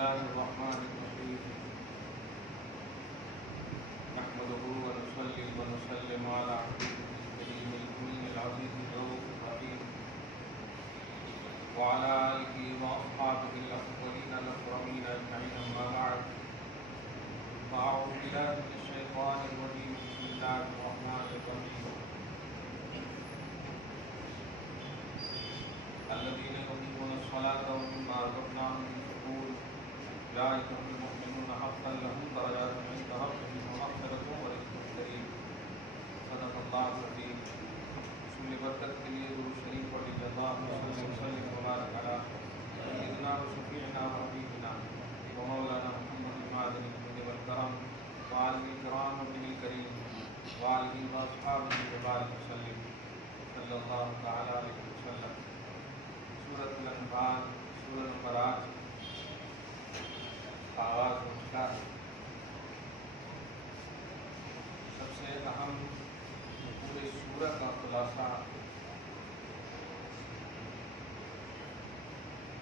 الله الرحمن الرحيم نحمده ونصلي ونسلم على حبيبه الكريم الأمين العزيز الرؤوف الرحيم وعلى آله وأصحابه الأفضلين الأكرمين أجمعين أما بعد فأعوذ بالله من الشيطان الرجيم بسم الله الرحمن الرحيم الذين يقيمون الصلاة ومما رزقناهم ينفقون أولئك هم المؤمنون حقا لهم درجات عند ربهم ومغفرة ورزق كريم صدق الله العظيم. رسول برکت کے لیے درود شریف پڑھی جزا وسلم وبارک علی سیدنا وشفیعنا وحبیبنا ومولانا محمد المعدن الجود والکرم وآلہ الکرام وابنہ الکریم وآلہ واصحابہ وبارک وسلم صلی اللہ تعالی علیہ وسلم. سورۃ الانفال سورہ نمبر 8 آغاز ہو چکا ہے. سب سے اہم پورے سورہ کا خلاصہ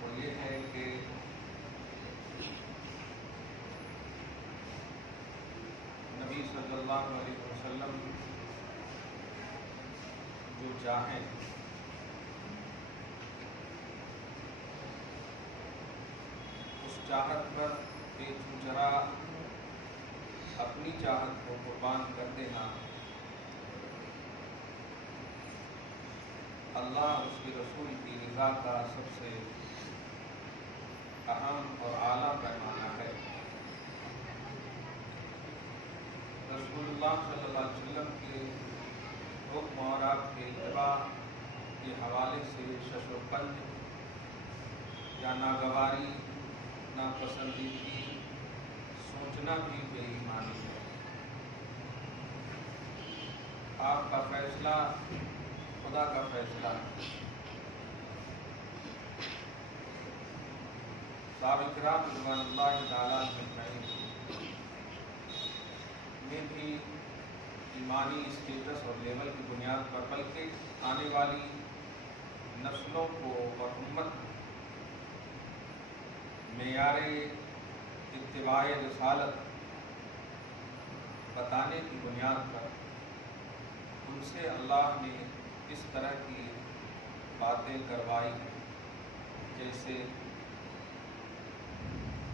وہ یہ ہے کہ نبی صلی اللہ علیہ وسلم جو چاہیں اس چاہت پر بے چرا اپنی چاہت کو قربان کر دینا اللہ اور اس کے رسول کی رضا کا سب سے اہم اور اعلیٰ پیمانہ ہے. رسول اللہ صلی اللہ علیہ وسلم کے حکم اور آپ کے اتباع کے حوالے سے شش و پنج یا ناگواری ناپسندیدگی سوچنا بھی بے ایمانی ہے. آپ کا فیصلہ خدا کا فیصلہ ہے. صحابہ کرام رضوان اللہ تعالیٰ اجمعین میں بھی ایمانی اسٹیٹس اور لیول کی بنیاد پر بلکہ آنے والی نسلوں کو اور امت معیار اتباع رسالت بتانے کی بنیاد پر ان سے اللہ نے اس طرح کی باتیں کروائی جیسے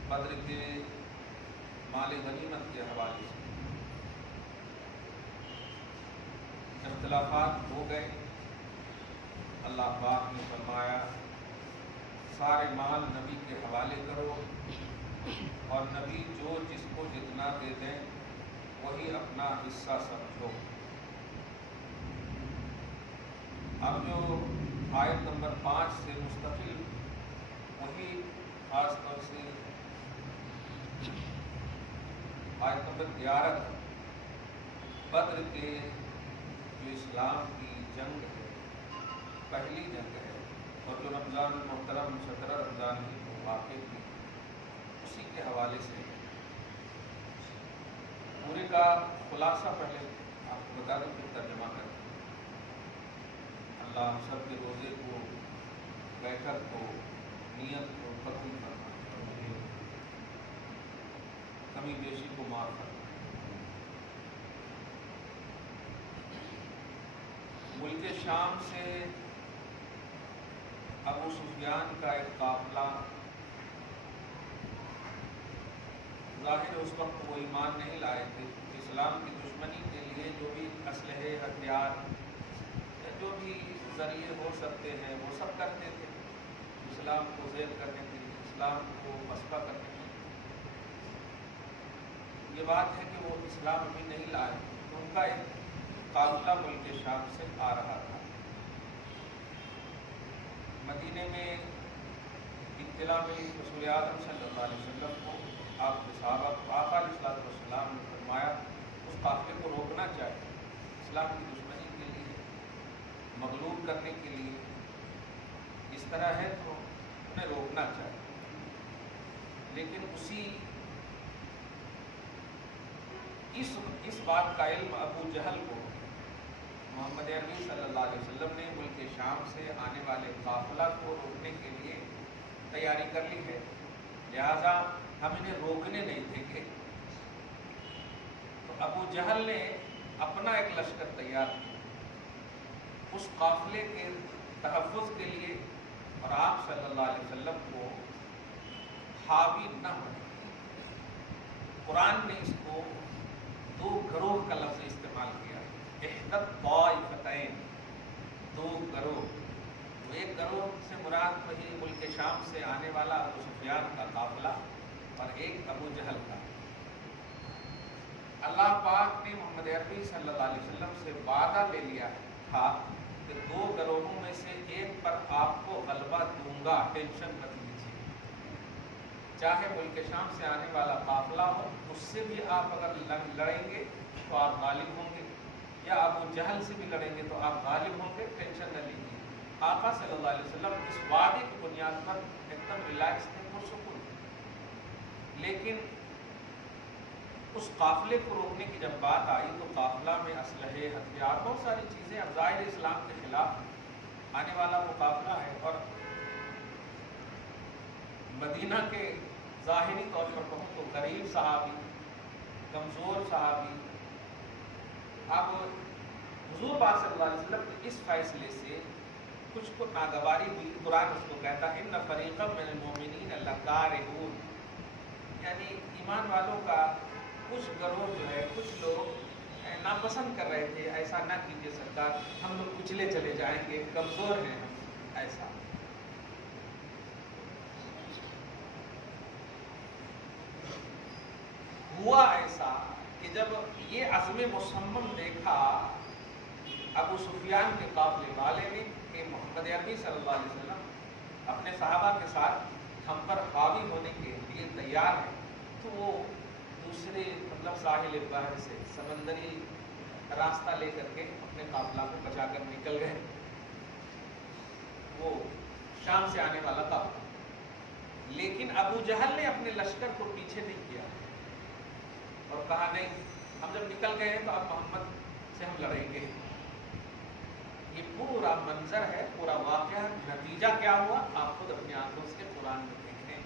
بدر کے مال غنیمت کے حوالے سے اختلافات ہو گئے. اللہ پاک نے فرمایا سارے مال نبی کے حوالے کرو اور نبی جو جس کو جتنا دے دیں وہی اپنا حصہ سمجھو. اب جو آیت نمبر 5 سے مستقل وہی خاص طور سے آیت نمبر 11 بدر کے جو اسلام کی جنگ ہے پہلی جنگ ہے اور جو رمضان المحترم 17 رمضان کی واقع تھی اسی کے حوالے سے پورے کا خلاصہ پہلے آپ کو بتا دوں پھر ترجمہ کریں. اللہ ہم سب کے روزے کو بیٹھک کو نیت کو قبول کرنا کمی بیشی کو معاف کرنا. ملک شام سے ابو سفیان کا ایک قافلہ ظاہر اس وقت وہ ایمان نہیں لائے تھے. اسلام کی دشمنی کے لیے جو بھی اسلحے ہتھیار جو بھی ذریعے ہو سکتے ہیں وہ سب کرتے تھے اسلام کو زیر کرنے کے لیے اسلام کو مسخہ کرنے کے لیے. یہ بات ہے کہ وہ اسلام ابھی نہیں لائے تو ان کا ایک قافلہ ملک شام سے آ رہا تھا. مدینے میں اطلاع ملی رسول اعظم صلی اللہ علیہ وسلم کو آپ کے صحابہ کو آقا علیہ السلام نے فرمایا اس قافلے کو روکنا چاہیے. اسلام کی دشمنی کے لیے مغلوب کرنے کے لیے اس طرح ہے تو انہیں روکنا چاہیے. لیکن اس بات کا علم ابو جہل کو محمد عربی صلی اللہ علیہ وسلم نے ملک شام سے آنے والے قافلہ کو روکنے کے لیے تیاری کر لی ہے. لہذا ہم انہیں روکنے نہیں دیں گے۔ تو ابو جہل نے اپنا ایک لشکر تیار کیا اس قافلے کے تحفظ کے لیے، اور آپ صلی اللہ علیہ وسلم کو حاوی نہ ہونے دیا۔ قرآن نے اس کو 2 گروہ کا لفظ استعمال کیا، احدت طائفتین، 2 گروہ۔ تو ایک گروہ سے مراد وہی ملک شام سے آنے والا ابو سفیان کا قافلہ، اور ایک ابو جہل کا۔ اللہ پاک نے محمد عربی صلی اللہ علیہ وسلم سے وعدہ لے لیا تھا کہ 2 گروہوں میں سے ایک پر آپ کو غلبہ دوں گا، ٹینشن مت لیجیے۔ چاہے ملک شام سے آنے والا قافلہ ہو، اس سے بھی آپ اگر لڑیں گے تو آپ غالب ہوں گے، یا ابو جہل سے بھی لڑیں گے تو آپ غالب ہوں گے، ٹینشن نہ لیجیے۔ آقا صلی اللہ علیہ وسلم اس وعدے کی بنیاد پر ایک دم ریلیکس تھے، پرسکون۔ لیکن اس قافلے کو روکنے کی جب بات آئی تو قافلہ میں اسلحے، ہتھیار، بہت ساری چیزیں، عقائد اسلام کے خلاف آنے والا وہ قافلہ ہے، اور مدینہ کے ظاہری طور پر کہوں تو غریب صحابی، کمزور صحابی، اب حضور پاک صلی اللہ علیہ وسلم کے اس فیصلے سے کچھ کو ناگواری ہوئی۔ قرآن اس کو کہتا ہے ان فریقا من المؤمنین لکارہون، یعنی ایمان والوں کا کچھ گروہ جو ہے، کچھ لوگ ناپسند کر رہے تھے، ایسا نہ کیجیے سرکار، ہم لوگ کچلے چلے جائیں گے، کمزور ہیں ہم، ایسا۔ ہوا ایسا کہ جب یہ عزم مصمم دیکھا ابو سفیان کے قافلے والے نے کہ محمد عربی صلی اللہ علیہ وسلم اپنے صحابہ کے ساتھ ہم پر حاوی ہونے کے لیے تیار ہیں، تو وہ دوسرے ساحل بحر سے سمندری راستہ لے کر کے اپنے قافلہ کو بچا کر نکل گئے، وہ شام سے آنے والا قافلہ۔ لیکن ابو جہل نے اپنے لشکر کو پیچھے نہیں کیا اور کہا نہیں، ہم جب نکل گئے ہیں تو اب محمد سے ہم لڑیں گے۔ یہ پورا منظر ہے، پورا واقعہ، نتیجہ کیا ہوا آپ خود اپنی آنکھوں سے قرآن میں دیکھیں۔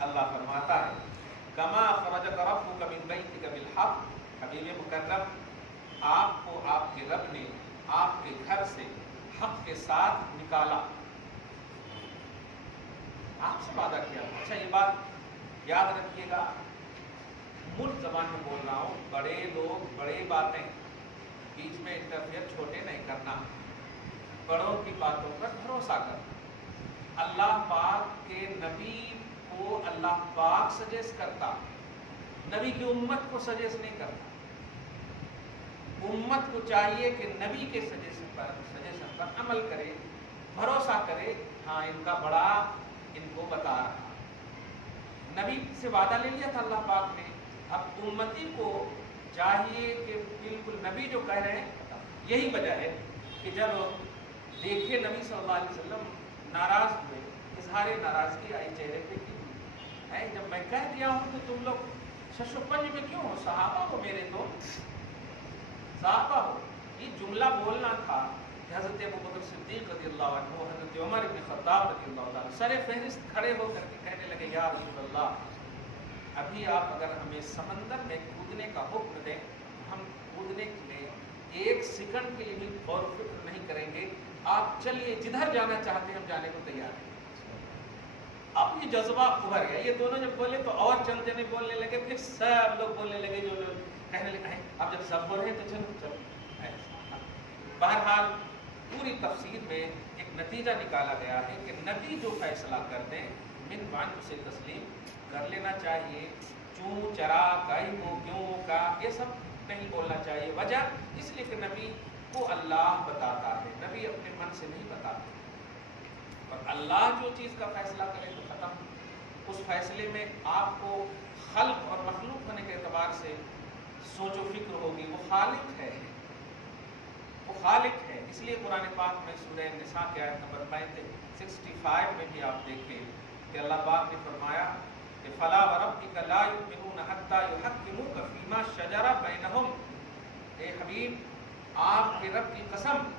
اللہ فرماتا ہے کما اخرجک ربک من بیتک بالحق، حبیب مکرم، آپ کو آپ کے رب نے آپ کے گھر سے حق کے ساتھ نکالا، آپ سے وعدہ کیا۔ اچھا یہ بات یاد رکھیے گا، ملک زبان میں بول رہا ہوں، بڑے لوگ بڑے باتیں بیچ میں انٹرفیئر چھوٹے نہیں کرنا، بڑوں کی باتوں پر بھروسہ کرنا۔ اللہ پاک کے نبی کو اللہ پاک سجیس کرتا، نبی کی امت کو سجیس نہیں کرتا۔ امت کو چاہیے کہ نبی کے سجیشن پر عمل کرے، بھروسہ کرے، ہاں ان کا بڑا ان کو بتا رہا۔ نبی سے وعدہ لے لیا تھا اللہ پاک نے، اب امتی کو چاہیے کہ بالکل نبی جو کہہ رہے ہیں، یہی وجہ ہے کہ جب دیکھے نبی صلی اللہ علیہ وسلم ناراض ہوئے، اظہار ناراضگی آئی چہرے پہ کی، جب میں کہہ دیا ہوں تو تم لوگ شش و پنج میں کیوں ہو؟ صحابہ ہو میرے، تو صحابہ ہو۔ یہ جملہ بولنا تھا کہ حضرت ابوبکر صدیق رضی اللہ عنہ، حضرت عمر بن خطاب رضی اللہ عنہ سر فہرست کھڑے ہو کر کے کہنے لگے یا رسول اللہ، ابھی آپ اگر ہمیں سمندر میں کودنے کا حکم دیں، ہم کودنے میں 1 سیکنڈ کے لیے بھی غور و فکر نہیں کریں گے، آپ چلیے جدھر جانا چاہتے ہیں ہم جانے کو تیار ہیں۔ اب یہ جذبہ ابھر گیا، یہ دونوں جب بولے تو اور چند جنے بولنے لگے، پھر سب لوگ بولنے لگے، جو لوگ کہنے لگے اب جب سب بول رہے ہیں تو چلو چلو۔ بہرحال پوری تفسیر میں ایک نتیجہ نکالا گیا ہے کہ نبی جو فیصلہ کر دیں من وان اسے تسلیم کر لینا چاہیے، چوں چرا کئی کو کیوں کا یہ سب نہیں بولنا چاہیے۔ وجہ اس لیے کہ نبی کو اللہ بتاتا ہے، نبی اپنے من سے نہیں بتاتے، اور اللہ جو چیز کا فیصلہ کرے تو ختم۔ اس فیصلے میں آپ کو خلق اور مخلوق ہونے کے اعتبار سے سوچ و فکر ہوگی، وہ خالق ہے، وہ خالق ہے۔ اس لیے قرآن پاک میں سورہ نساء کی آیت نمبر 65 میں بھی آپ دیکھیں کہ اللہ پاک نے فرمایا کہ فلا وربک لا یؤمنون حتی یحکموک فیما شجر بینہم، اے حبیب آپ کے رب کی قسم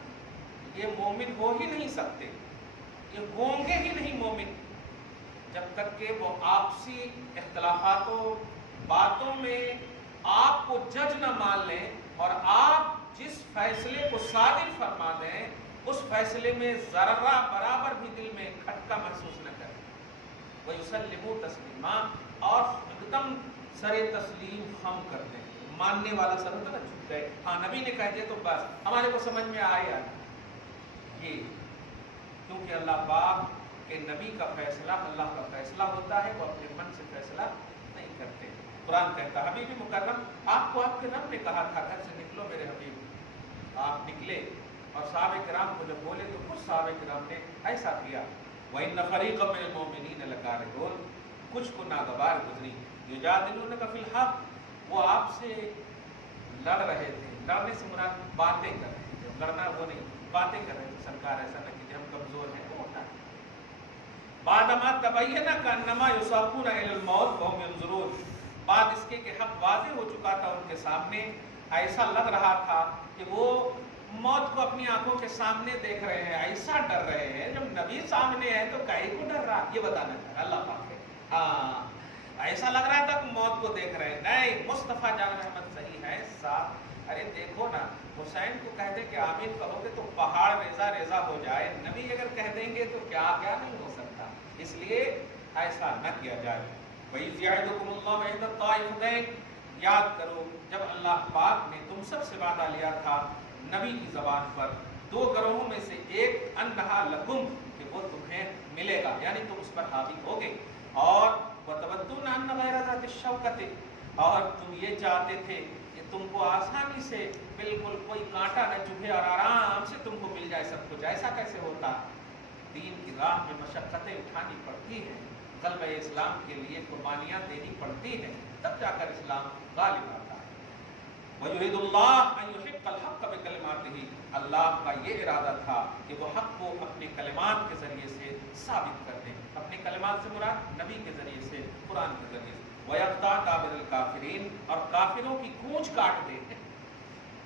یہ مومن ہو ہی نہیں سکتے، یہ ہوں گے ہی نہیں مومن جب تک کہ وہ آپسی اختلافات و باتوں میں آپ کو جج نہ مان لیں اور آپ جس فیصلے کو صادر فرما دیں اس فیصلے میں ذرہ برابر بھی دل میں کھٹکا محسوس نہ کریں. وَيُسَلِّمُوا تَسْلِيمًا اور ایک دم سر تسلیم خم کرتے ہیں. ماننے والا سر ہوتا نا جھک گئے, ہاں نبی نے کہہ دیا تو بس ہمارے کو سمجھ میں آیا. یہ کیونکہ اللہ پاک کہ نبی کا فیصلہ اللہ کا فیصلہ ہوتا ہے, وہ اپنے من سے فیصلہ نہیں کرتے. قرآن کہتا ہے حبیب مکرم آپ کو آپ کے رب نے کہا تھا گھر سے نکلو میرے حبیب, آپ نکلے اور صحابہ کرام کو جب بولے تو کچھ صحابہ کرام نے ایسا کیا. وَإِنَّ فَرِيقًا مِّنَ الْمُؤْمِنِينَ لَكَارِهُونَ کچھ کو ناگوار گزری. يُجَادِلُونَكَ فِي الْحَقِّ وہ آپ سے لڑ رہے تھے. لڑنے سے مراد باتیں کر رہے تھے, لڑنا وہ نہیں, باتیں کر رہے تھے. سرکار ایسا نہ کیجیے, ہم کمزور ہیں, وہ ہوتا ہے. بعدما تبین کانما یساقون الی الموت وهم ينظرون بعد اس کے کہ حق واضح ہو چکا تھا ان کے سامنے, ایسا لگ رہا تھا کہ وہ موت کو اپنی آنکھوں کے سامنے دیکھ رہے ہیں, ایسا ڈر رہے ہیں. جب نبی سامنے ہے تو کہیں کو ڈر رہا, یہ بتانا چاہ رہا اللہ پاک ہے. ہاں ایسا لگ رہا تھا کہ موت کو دیکھ رہے ہیں. نہیں, مصطفیٰ جان رحمت صحیح ہے صاحب. ارے دیکھو نا, حسین کو کہہ دے کہ آمین کہو گے تو پہاڑ ریزہ ریزہ ہو جائے, نبی اگر کہہ دیں گے تو کیا کیا نہیں ہو سکتا. اس لیے ایسا نہ کیا جائے. وَإِذْ يَعِدُكُمُ اللَّهُ إِحْدَى الطَّائِفَتَيْنِ یاد کرو جب اللہ پاک نے تم سب سے وعدہ لیا تھا نبی کی زبان پر دو گروہوں میں سے ایک انہا لکم کہ وہ تمہیں ملے گا, یعنی تم اس پر حاوی ہوگے. اور وَتَوَدُّونَ أَنَّ غَيْرَ ذَاتِ الشَّوْكَةِ اور تم یہ چاہتے تھے کہ تم کو آسانی سے بالکل کوئی کانٹا نہ چبھے اور آرام سے تم کو مل جائے سب کچھ. ایسا کیسے ہوتا؟ دین کی راہ میں مشقتیں اٹھانی پڑتی ہیں, غلبہ اسلام کے لیے قربانیاں دینی پڑتی ہیں, تب جا کر اسلام غالب آتا ہے. وَيُرِيدُ اللَّهُ أَن يُحِقَّ الْحَقَّ بِكَلِمَاتِهِ اللہ کا یہ ارادہ تھا کہ وہ حق کو اپنے کلمات کے ذریعے سے ثابت کر دیں. اپنے کلمات سے مراد نبی کے ذریعے سے, قرآن کے ذریعے سے. وَيَقْطَعَ دَابِرَ الْكَافِرِينَ اور کافروں کی کونچ کاٹ دے.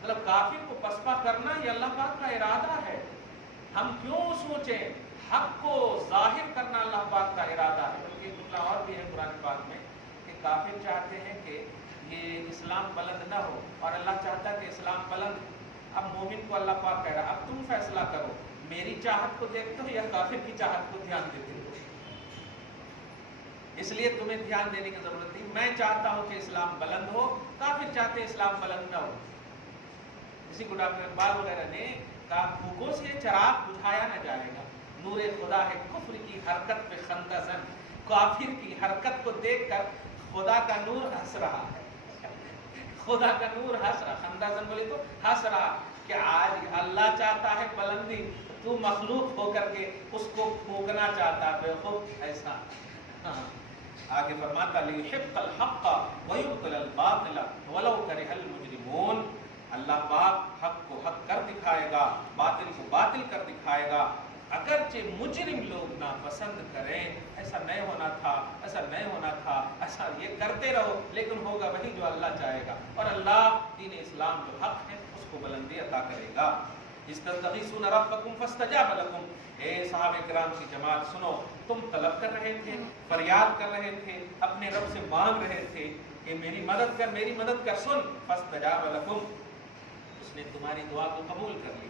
مطلب کافر کو پسپا کرنا یہ اللہ پاک کا ارادہ ہے. ہم کیوں سوچیں, حق کو ظاہر کرنا اللہ پاک کا ارادہ ہے. بلکہ ایک جملہ اور بھی ہے قرآن پاک میں کہ کافر چاہتے ہیں کہ یہ اسلام بلند نہ ہو اور اللہ چاہتا ہے کہ اسلام بلند. اب مومن کو اللہ پاک کہہ رہا اب تم فیصلہ کرو, میری چاہت کو دیکھتے ہو یا کافر کی چاہت کو دھیان دیتے ہو. اس لیے تمہیں دھیان دینے کی ضرورت نہیں. میں چاہتا ہوں کہ اسلام بلند ہو, کافر چاہتے ہیں اسلام بلند نہ ہو. اسی کو ڈاکٹر اقبال وغیرہ نے کہا بھوکوں سے چراغ بجھایا نہ جائے گا, نور خدا ہے کفر کی حرکت پہ خندہ زن. کافر کی حرکت کو دیکھ کر خدا کا نور ہنس رہا ہے, خدا کا نور ہنس رہا. خندہ زن بولے تو ہنس رہا کہ آج اللہ چاہتا ہے بلندی, تو مخلوق ہو کر کے اس کو پھونکنا چاہتا ہے. بیوقوف ایسا. آگے فرماتا لِيُحِقَّ الْحَقَّ وَيُبْطِلَ الْبَاطِلَ وَلَوْ كَرِهَ الْمُجْرِمُونَ اللہ پاک حق کو حق کر دکھائے گا, باطل کو باطل کر دکھائے گا, اگرچہ مجرم لوگ ناپسند کریں. ایسا نہیں ہونا تھا, ایسا نہیں ہونا تھا, ایسا یہ کرتے رہو, لیکن ہوگا وہی جو اللہ چاہے گا. اور اللہ دین اسلام جو حق ہے اس کو بلندی عطا کرے گا. استغیثون ربکم فاستجاب لکم اے صحابہ کرام کی جماعت سنو, تم طلب کر رہے تھے, فریاد کر رہے تھے, اپنے رب سے مانگ رہے تھے کہ میری مدد کر, میری مدد کر. سن فاستجاب لکم اس نے تمہاری دعا کو قبول کر لی,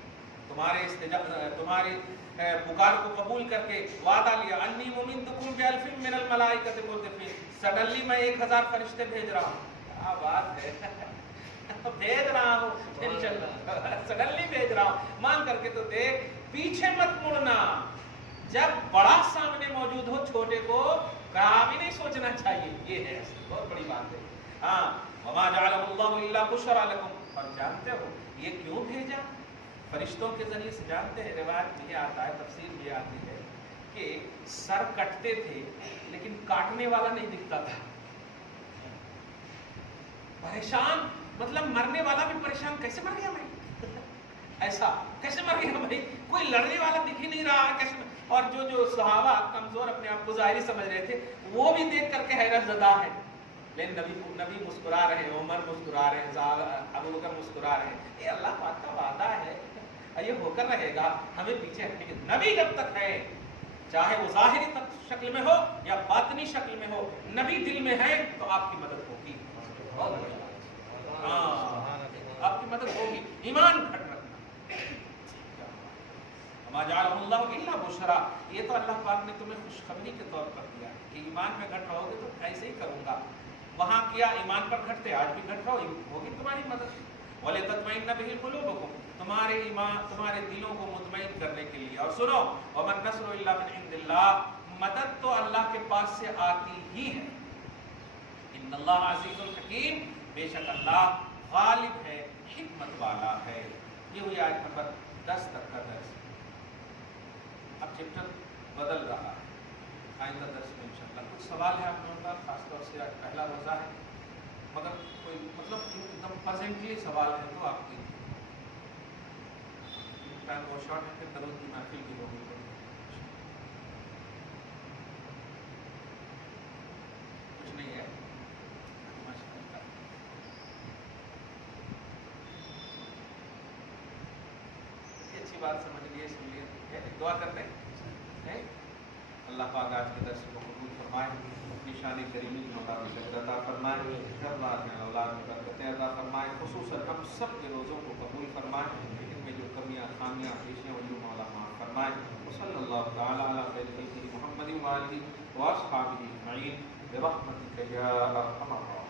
تمہاری پکار کو قبول کر کے وعدہ لیا. انی ممدکم بألف من الملائکۃ مردفین سڈنلی میں 1000 فرشتے بھیج رہا ہوں. کیا بات ہے, بھیج رہا ہوں, سڈنلی بھیج رہا ہوں. مانگ کر کے تو دیکھ, پیچھے مت مڑنا. جب بڑا سامنے موجود ہو چھوٹے کو کہا بھی نہیں سوچنا چاہیے. یہ ہے بہت بڑی بات ہے. ہاں وما جعلہ اللہ الا بشرى لکم اور جانتے ہو یہ کیوں بھیجا فرشتوں کے ذریعے سے. جانتے ہیں روایت میں یہ آتا ہے, تفسیر میں آتی ہے کہ سر کٹتے تھے لیکن کاٹنے والا نہیں دکھتا تھا. پریشان مطلب مرنے والا بھی پریشان, کیسے مر گیا بھائی, ایسا کیسے مر گیا بھائی, کوئی لڑنے والا دکھ ہی نہیں رہا کیسے. اور جو صحابہ کمزور اپنے آپ کو ظاہری سمجھ رہے تھے وہ بھی دیکھ کر کے حیرت زدہ ہے. لیکن نبی مسکرا رہے ہیں, عمر مسکرا رہے ہیں, ابو بکر مسکرا رہے ہیں. یہ اللہ پاک کا وعدہ ہے, یہ ہو کر رہے گا, ہمیں پیچھے ہٹنے کی. نبی جب تک ہے چاہے وہ ظاہری شکل میں ہو یا باطنی شکل میں ہو، نبی دل میں ہے تو آپ کی مدد ہوگی. ہاں آپ کی مدد ہوگی. ایمان گھٹ رکھنا. وما جعلہ اللہ الا بشرا، یہ تو اللہ پاک نے تمہیں خوشخبری کے طور پر دیا کہ ایمان میں گھٹ رہو گے تو ایسے ہی کروں گا. وہاں کیا ایمان پر گھٹتے، آج بھی گھٹ رہو، ہوگی تمہاری مدد. وَلِتَطْمَئِنَّ بِهِ قُلُوبُكُمْ، تمہارے ایمان تمہارے دلوں کو مطمئن کرنے کے لیے. اور سنو وَمَن نَّصْرُ إِلَّا مِنْ عِندِ اللَّهِ، مدد تو اللہ کے پاس سے آتی ہی ہے. ان اللہ عزیز الحکیم، بے شک اللہ غالب ہے، حکمت والا ہے. یہ ہوئی آیت نمبر 10 تک کا درس. اب چیپٹر بدل رہا ہے آئندہ درس میں انشاءاللہ. کچھ سوال ہے آپ لوگوں کا، خاص طور سے آج پہلا روزہ ہے، مگر کوئی مطلب ایک دم پرزینٹلی سوال ہے تو آپ کی ٹائم بہت شارٹ ہے، پھر درود کی محفل بھی ہوگی. کچھ نہیں ہے. اچھی بات سمجھ لیے، سن لیے. دعا کرتے ہیں اللہ پاک آج کے درس کو قبول فرمائے، اپنی شان کریمی کی مطابق عطا فرمائے، اولاد میں برکتیں عطا فرمائے، خصوصاً ہم سب کے روزوں کو قبول فرمائے، ان میں جو کمیاں خامیاں پیشیاں وہ مولا معاف فرمائے. وصلی اللہ تعالی علی خیر خلقہ محمد وآلہ واصحابہ اجمعین برحمتک یا ارحم الراحمین.